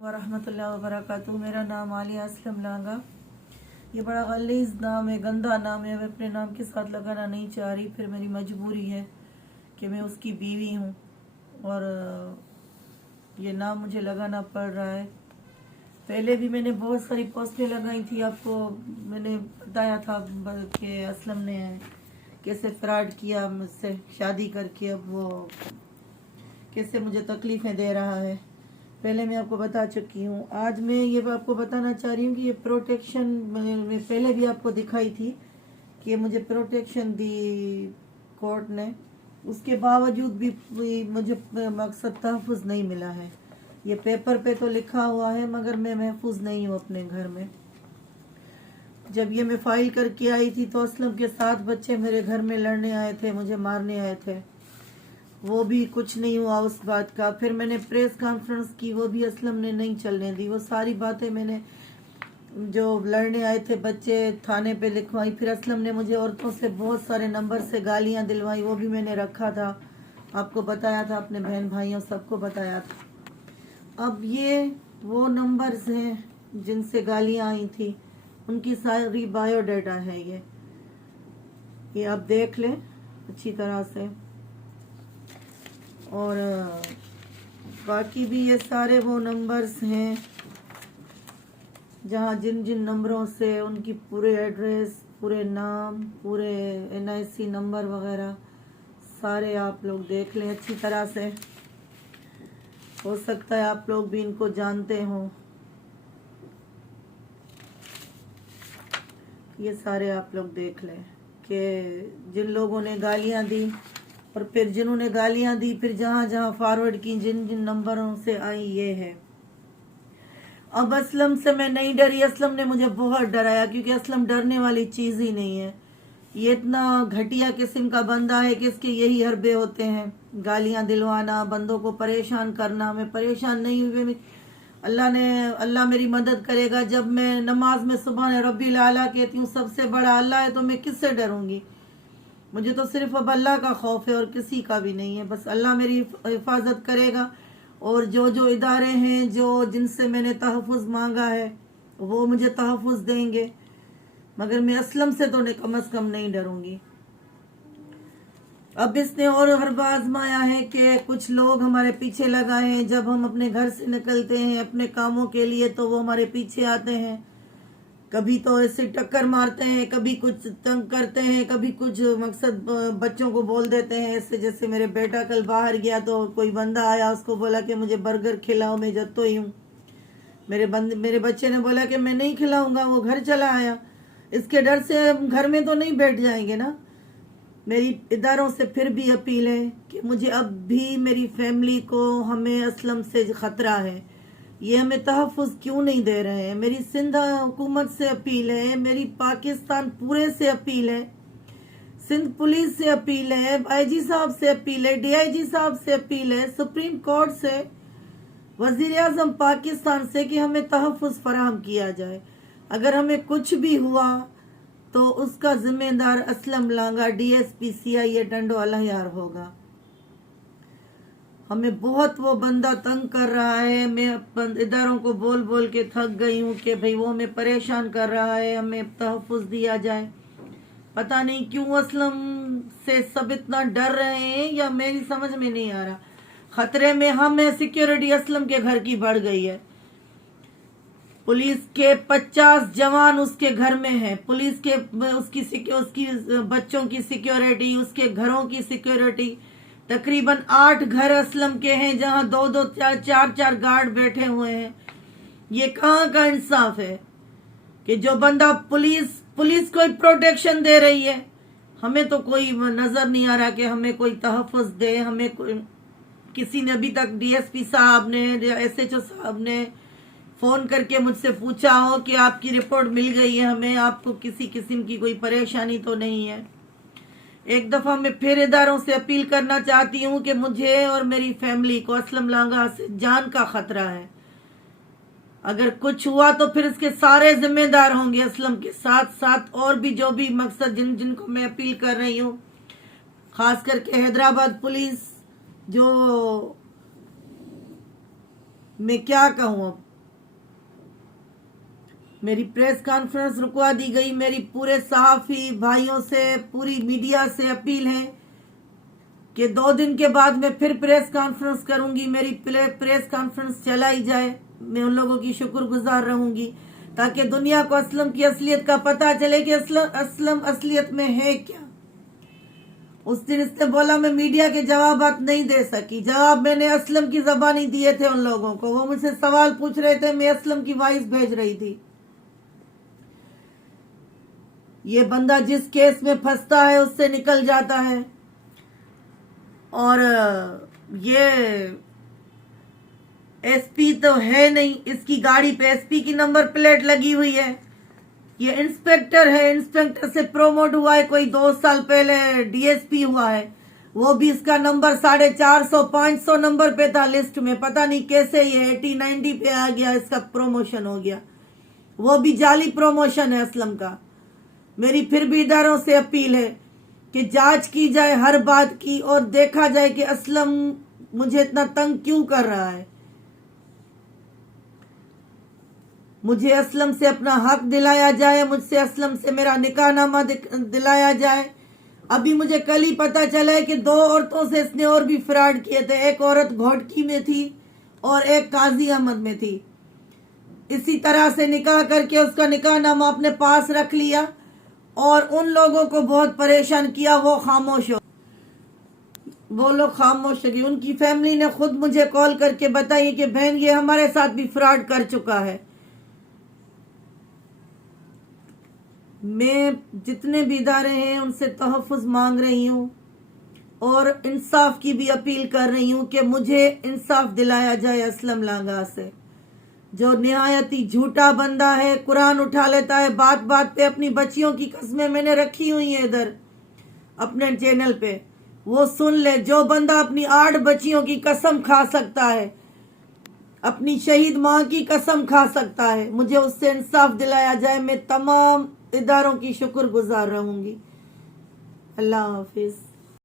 वरहमतुल्लाहि वबरकातुहू। मेरा नाम आलिया असलम लांगा। ये बड़ा गलीज़ नाम है, गंदा नाम है। मैं अपने नाम के साथ लगाना नहीं चाह रही, फिर मेरी मजबूरी है कि मैं उसकी बीवी हूँ और ये नाम मुझे लगाना पड़ रहा है। पहले भी मैंने बहुत सारी पोस्टें लगाई थी, आपको मैंने बताया था कि असलम ने कैसे फ्रॉड किया मुझसे शादी करके, अब वो कैसे मुझे तकलीफ़ें दे रहा है। पहले मैं आपको बता चुकी हूँ। आज मैं ये आपको बताना चाह रही हूँ कि ये प्रोटेक्शन मैं पहले भी आपको दिखाई थी कि मुझे प्रोटेक्शन दी कोर्ट ने, उसके बावजूद भी मुझे मकसद तहफ़्फ़ुज़ नहीं मिला है। ये पेपर पे तो लिखा हुआ है मगर मैं महफूज नहीं हूँ अपने घर में। जब ये मैं फाइल करके आई थी तो असलम के 7 बच्चे मेरे घर में लड़ने आए थे, मुझे मारने आए थे। वो भी कुछ नहीं हुआ उस बात का। फिर मैंने प्रेस कॉन्फ्रेंस की, वो भी असलम ने नहीं चलने दी। वो सारी बातें मैंने जो लड़ने आए थे बच्चे थाने पे लिखवाई। फिर असलम ने मुझे औरतों से बहुत सारे नंबर से गालियां दिलवाई, वो भी मैंने रखा था, आपको बताया था, अपने बहन भाइयों सबको बताया था। अब ये वो नंबर्स हैं जिनसे गालियां आई थी, उनकी सारी बायोडाटा है। ये आप देख लें अच्छी तरह से। और बाकी भी ये सारे वो नंबर्स हैं जहाँ जिन जिन नंबरों से उनकी पूरे एड्रेस, पूरे नाम, पूरे NIC नंबर वगैरह सारे आप लोग देख लें अच्छी तरह से। हो सकता है आप लोग भी इनको जानते हो। ये सारे आप लोग देख लें कि जिन लोगों ने गालियाँ दी और फिर जिन्होंने गालियां दी, फिर जहां जहां फॉरवर्ड की, जिन जिन नंबरों से आई, ये है। अब असलम से मैं नहीं डरी, असलम ने मुझे बहुत डराया, क्योंकि असलम डरने वाली चीज ही नहीं है। ये इतना घटिया किस्म का बंदा है कि इसके यही हरबे होते हैं, गालियां दिलवाना, बंदों को परेशान करना। मैं परेशान नहीं हुई, अल्लाह मेरी मदद करेगा। जब मैं नमाज में सुबह रब्बिल आला कहती हूँ, सबसे बड़ा अल्लाह है, तो मैं किससे डरूंगी? मुझे तो सिर्फ अब अल्लाह का खौफ है और किसी का भी नहीं है। बस अल्लाह मेरी हिफाजत करेगा। और जो जो इदारे हैं जो जिनसे मैंने तहफ़्फ़ुज़ मांगा है वो मुझे तहफ़्फ़ुज़ देंगे, मगर मैं असलम से तो कम से कम नहीं डरूंगी। अब इसने और हर आजमाया है कि कुछ लोग हमारे पीछे लगाए हैं। जब हम अपने घर से निकलते हैं अपने कामों के लिए तो वो हमारे पीछे आते हैं। कभी तो ऐसे टक्कर मारते हैं, कभी कुछ तंग करते हैं, कभी कुछ मकसद बच्चों को बोल देते हैं ऐसे। जैसे मेरे बेटा कल बाहर गया तो कोई बंदा आया, उसको बोला कि मुझे बर्गर खिलाओ, मैं जब तो ही हूँ। मेरे बच्चे ने बोला कि मैं नहीं खिलाऊंगा, वो घर चला आया। इसके डर से हम घर में तो नहीं बैठ जाएंगे ना। मेरी इदारों से फिर भी अपील है कि मुझे अब भी मेरी फैमिली को, हमें असलम से खतरा है। ये हमें तहफ़्फ़ुज़ क्यों नहीं दे रहे हैं? मेरी सिंध हुकूमत से अपील है, मेरी पाकिस्तान पूरे से अपील है, सिंध पुलिस से अपील है, IG साहब से अपील है, DIG साहब से अपील है, सुप्रीम कोर्ट से, वज़ीर आज़म पाकिस्तान से कि हमें तहफ़्फ़ुज़ फराहम किया जाए। अगर हमें कुछ भी हुआ तो उसका जिम्मेदार असलम लांगा, DSP CIA टंडो अलहयार होगा। हमें बहुत वो बंदा तंग कर रहा है। मैं इदारों को बोल बोल के थक गई हूँ कि भाई वो हमें परेशान कर रहा है, हमें तहफ़्फ़ुज़ दिया जाए। पता नहीं क्यों असलम से सब इतना डर रहे हैं, या मेरी समझ में नहीं आ रहा। खतरे में हम है, सिक्योरिटी असलम के घर की बढ़ गई है। पुलिस के 50 जवान उसके घर में है, पुलिस के उसकी बच्चों की सिक्योरिटी, उसके घरों की सिक्योरिटी। तकरीबन 8 घर असलम के हैं जहां 2-2, 4-4 गार्ड बैठे हुए हैं। ये कहाँ का इंसाफ है कि जो बंदा पुलिस कोई प्रोटेक्शन दे रही है, हमें तो कोई नजर नहीं आ रहा कि हमें कोई तहफ़्फ़ुज़ दे। हमें किसी ने अभी तक DSP साहब ने या SHO साहब ने फोन करके मुझसे पूछा हो कि आपकी रिपोर्ट मिल गई है हमें, आपको किसी किस्म की कोई परेशानी तो नहीं है। एक दफा मैं फिर इदारों से अपील करना चाहती हूँ कि मुझे और मेरी फैमिली को असलम लांगा से जान का खतरा है। अगर कुछ हुआ तो फिर इसके सारे जिम्मेदार होंगे, असलम के साथ साथ और भी जो भी मकसद जिनको मैं अपील कर रही हूँ, खास करके हैदराबाद पुलिस। जो मैं क्या कहूँ, मेरी प्रेस कॉन्फ्रेंस रुकवा दी गई। मेरी पूरे सहाफ़ी भाइयों से, पूरी मीडिया से अपील है कि 2 दिन के बाद मैं फिर प्रेस कॉन्फ्रेंस करूंगी। मेरी प्रेस कॉन्फ्रेंस चलाई जाए, मैं उन लोगों की शुक्रगुजार रहूंगी ताकि दुनिया को असलम की असलियत का पता चले कि असलम असलियत में है क्या। उस दिन इसने बोला मैं मीडिया के जवाब नहीं दे सकी। जवाब मैंने असलम की ज़बानी दिए थे उन लोगों को। वो मुझसे सवाल पूछ रहे थे, मैं असलम की वॉइस भेज रही थी। ये बंदा जिस केस में फंसता है उससे निकल जाता है। और ये एसपी तो है नहीं, इसकी गाड़ी पे एसपी की नंबर प्लेट लगी हुई है। ये इंस्पेक्टर है, इंस्पेक्टर से प्रोमोट हुआ है, कोई 2 साल पहले डीएसपी हुआ है। वो भी इसका नंबर 450-500 नंबर पे था लिस्ट में। पता नहीं कैसे ये 80-90 पे आ गया, इसका प्रमोशन हो गया। वो भी जाली प्रमोशन है असलम का। मेरी फिर भी इदारों से अपील है कि जांच की जाए हर बात की और देखा जाए कि असलम मुझे इतना तंग क्यों कर रहा है। मुझे असलम से अपना हक दिलाया जाए, मुझसे असलम से मेरा निकाहनामा दिलाया जाए। अभी मुझे कल ही पता चला है कि 2 औरतों से इसने और भी फ्रॉड किए थे। एक औरत घोटकी में थी और एक काजी अहमद में थी। इसी तरह से निकाह करके उसका निकाहनामा अपने पास रख लिया और उन लोगों को बहुत परेशान किया। वो लोग खामोश हो गए। उनकी फैमिली ने खुद मुझे कॉल करके बताई कि बहन ये हमारे साथ भी फ्रॉड कर चुका है। मैं जितने भी इदारे हैं उनसे तहफ़्फ़ुज़ मांग रही हूँ और इंसाफ की भी अपील कर रही हूँ कि मुझे इंसाफ दिलाया जाए असलम लांगा से, जो निहायत ही झूठा बंदा है। कुरान उठा लेता है बात बात पे। अपनी बच्चियों की कस्में मैंने रखी हुई है इधर अपने चैनल पे, वो सुन ले। जो बंदा अपनी 8 बच्चियों की कसम खा सकता है, अपनी शहीद माँ की कसम खा सकता है, मुझे उससे इंसाफ दिलाया जाए। मैं तमाम इदारों की शुक्रगुजार रहूंगी। अल्लाह हाफिज।